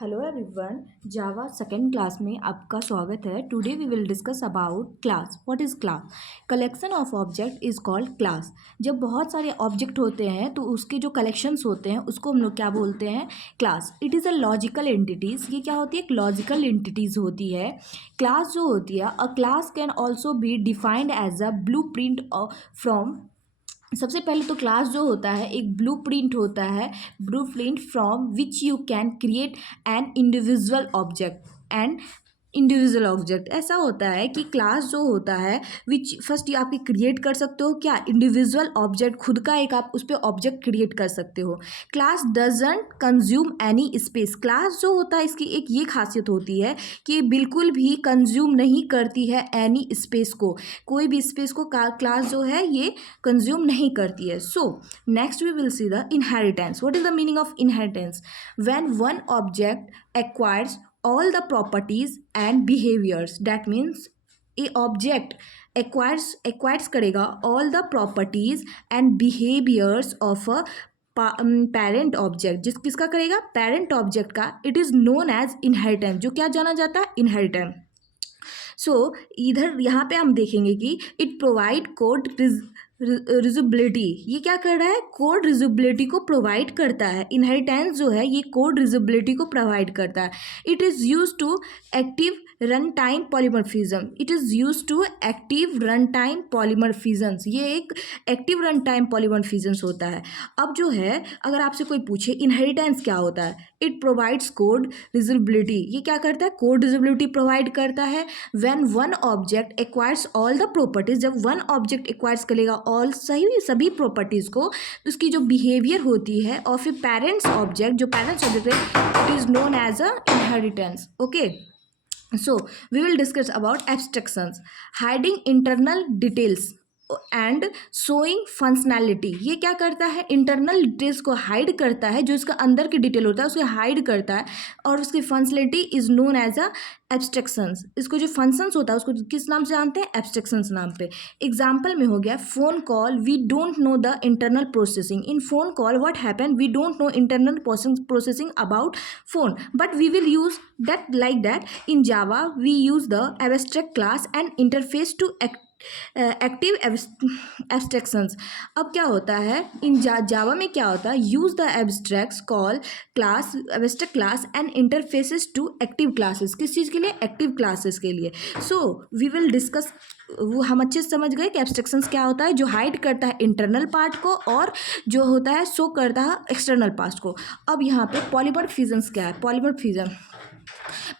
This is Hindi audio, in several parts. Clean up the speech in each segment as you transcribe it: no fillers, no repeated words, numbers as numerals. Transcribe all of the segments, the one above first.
Hello everyone, Java second class में आपका स्वागत है। Today we will discuss about class. What is class? Collection of object is called class. जब बहुत सारे ऑब्जेक्ट होते हैं तो उसके जो कलेक्शंस होते हैं उसको हम लोग क्या बोलते हैं? Class. It is a logical entities. ये क्या होती है? एक लॉजिकल एंटिटीज़ होती है। क्लास जो होती है, a class can also be defined as a blueprint from. सबसे पहले तो क्लास जो होता है एक ब्लूप्रिंट होता है, blueprint from which you can create an individual object. ऐसा होता है कि क्लास जो होता है विच फर्स्ट ये आप क्रिएट कर सकते हो क्या? इंडिविजुअल ऑब्जेक्ट, खुद का एक आप उस पर ऑब्जेक्ट क्रिएट कर सकते हो। Class doesn't consume any space. Class जो होता है इसकी एक ये खासियत होती है कि बिल्कुल भी कंज्यूम नहीं करती है एनी स्पेस को, कोई भी स्पेस को क्लास जो है ये कंज्यूम नहीं करती है। So next we will see the inheritance. What is the meaning of inheritance? When one object acquires all the properties and behaviors, that means a object acquires करेगा all the properties and behaviors of a parent object. किसका करेगा? पेरेंट ऑब्जेक्ट का। It is known as inheritance, जो क्या जाना जाता है? इनहेरिटेंस। सो इधर यहाँ पे हम देखेंगे कि इट प्रोवाइड कोड रिजुबिलिटी। ये क्या कर रहा है? कोड रिजुबिलिटी को प्रोवाइड करता है। इनहेरिटेंस जो है ये कोड रिजुबिलिटी को प्रोवाइड करता है। It is use to active run time polymorphism. It is use to active run time polymorphisms. ये एक एक्टिव रन टाइम पॉलीमॉर्फिज्म्स होता है। अब जो है अगर आपसे कोई पूछे इनहेरिटेंस क्या होता है, इट प्रोवाइड्स कोड रिजुबिलिटी। ये क्या करता है? कोड रिजुबिलिटी प्रोवाइड करता है। When one object acquires all the properties, जब वन ऑब्जेक्ट एक्वायर्स करेगा ऑल सभी प्रॉपर्टीज़ को, उसकी जो बिहेवियर होती है और फिर पेरेंट्स ऑब्जेक्ट, जो पेरेंट्स ऑब्जेक्ट है, it is known as a inheritance. Okay, so we will discuss about abstractions. Hiding internal details and showing functionality. ये क्या करता है? इंटरनल डिटेल्स को हाइड करता है, जो इसका अंदर की डिटेल होता है उसे हाइड करता है, और उसकी functionality is known as a abstractions. इसको जो फंक्शंस होता है उसको किस नाम से जानते हैं? एब्स्ट्रैक्शंस नाम पे। एग्जाम्पल में हो गया phone call, we don't know the internal processing. In phone call what happen? We don't know internal processing about phone, but we will use that like that. In Java we use the abstract class and interface to active abstractions. अब क्या होता है इन जावा में क्या होता है? Use the abstracts call class, abstract class and interfaces to active classes. किस चीज़ के लिए? एक्टिव क्लासेस के लिए। So we will discuss. वो हम अच्छे से समझ गए कि एब्स्ट्रैक्शंस क्या होता है, जो हाइड करता है इंटरनल पार्ट को और जो होता है शो करता है एक्सटर्नल पार्ट को। अब यहाँ पे पॉलीमॉर्फिज्म्स क्या है? Polymorphism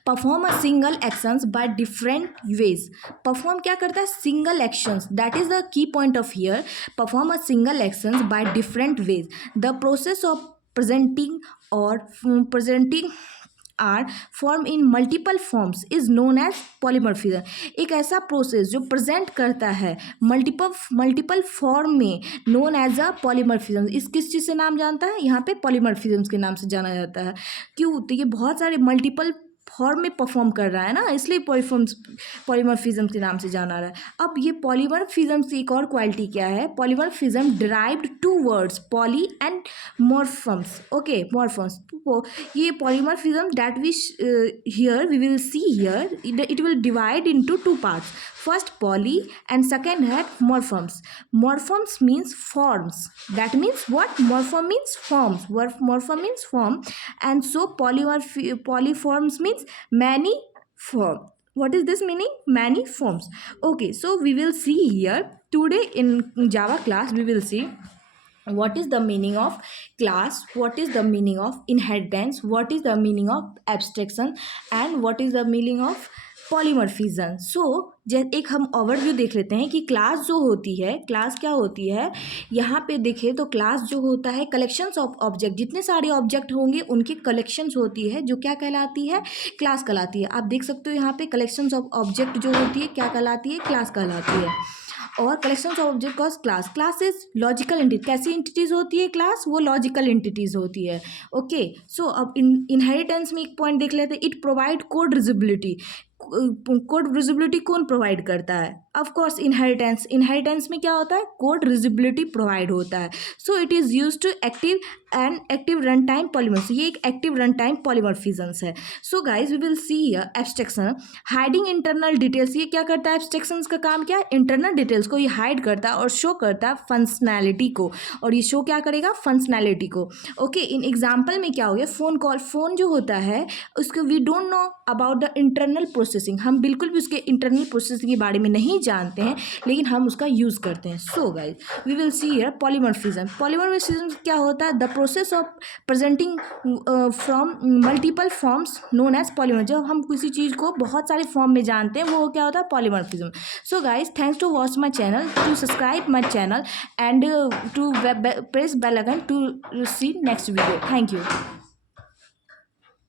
perform a single actions by different ways. Perform क्या करता है? Single actions, that is the key point of here. Perform a single actions by different ways. The process of presenting are form in multiple forms is known as polymorphism. एक ऐसा प्रोसेस जो प्रेजेंट करता है मल्टीपल फॉर्म में, नोन एज अ पॉलीमॉर्फिज्म। इस किस चीज़ से नाम जानता है? यहाँ पे पॉलीमॉर्फिज्म के नाम से जाना जाता है। क्यों? तो ये बहुत सारे मल्टीपल फॉर्म में परफॉर्म कर रहा है ना, इसलिए पॉलीमॉर्फिज्म के नाम से जाना रहा है। अब ये पॉलीमॉर्फिज्म की एक और क्वालिटी क्या है? Polymorphism derived two words poly and morphemes. Okay, morphemes. ये polymorphism that we here we will see here, it will divide into two parts. First poly and second had morphemes. Morphemes means forms. That means what? Morpheme means forms. Morpheme means form. And so polyforms means many form. What is this meaning? Many forms. Okay, so we will see here today in Java class we will see what is the meaning of class, what is the meaning of inheritance, what is the meaning of abstraction, and what is the meaning of polymorphism. So एक हम ओवरव्यू देख लेते हैं कि क्लास जो होती है, क्लास क्या होती है। यहाँ पे देखें तो क्लास जो होता है कलेक्शंस ऑफ ऑब्जेक्ट, जितने सारे ऑब्जेक्ट होंगे उनकी कलेक्शंस होती है, जो क्या कहलाती है? क्लास कहलाती है। आप देख सकते हो यहाँ पे कलेक्शंस ऑफ ऑब्जेक्ट जो होती है क्या कहलाती है? क्लास कहलाती है। और collection of object cause class is logical entity. कैसी एंटिटीज होती है क्लास? वो लॉजिकल एंटिटीज होती है। ओके, सो अब इनहेरिटेंस में एक पॉइंट देख लेते हैं। It provide code reusability. Code reusability कौन प्रोवाइड करता है? Of course inheritance. इनहेरिटेंस में क्या होता है? कोड रिजुबिलिटी प्रोवाइड होता है। So it is use to active an active run time polymorphism, ये एक एक्टिव रन टाइम पॉलीमॉर्फिज्म है. So guys we will see here abstraction, hiding internal details. ये क्या करता है, एब्स्ट्रैक्शन का काम क्या है, इंटरनल डिटेल्स को ये हाइड करता है और शो करता है फंक्शनैलिटी को, और ये शो क्या करेगा, फंक्शनैलिटी को. ओके, इन एग्जाम्पल में क्या हो गया, फोन कॉल. फोन जो होता है उसको we don't know about the internal processing, हम बिल्कुल भी उसके इंटरनल प्रोसेसिंग के बारे में नहीं जानते हैं, लेकिन हम उसका यूज़ करते हैं. So guys we will see here polymorphism. Polymorphism क्या होता है, the process of presenting from multiple forms known as polymorphism. जब हम किसी चीज़ को बहुत सारे फॉर्म में जानते हैं वो क्या होता है, polymorphism. So guys thanks to watch my channel, to subscribe my channel and to press bell icon to see next video. Thank you.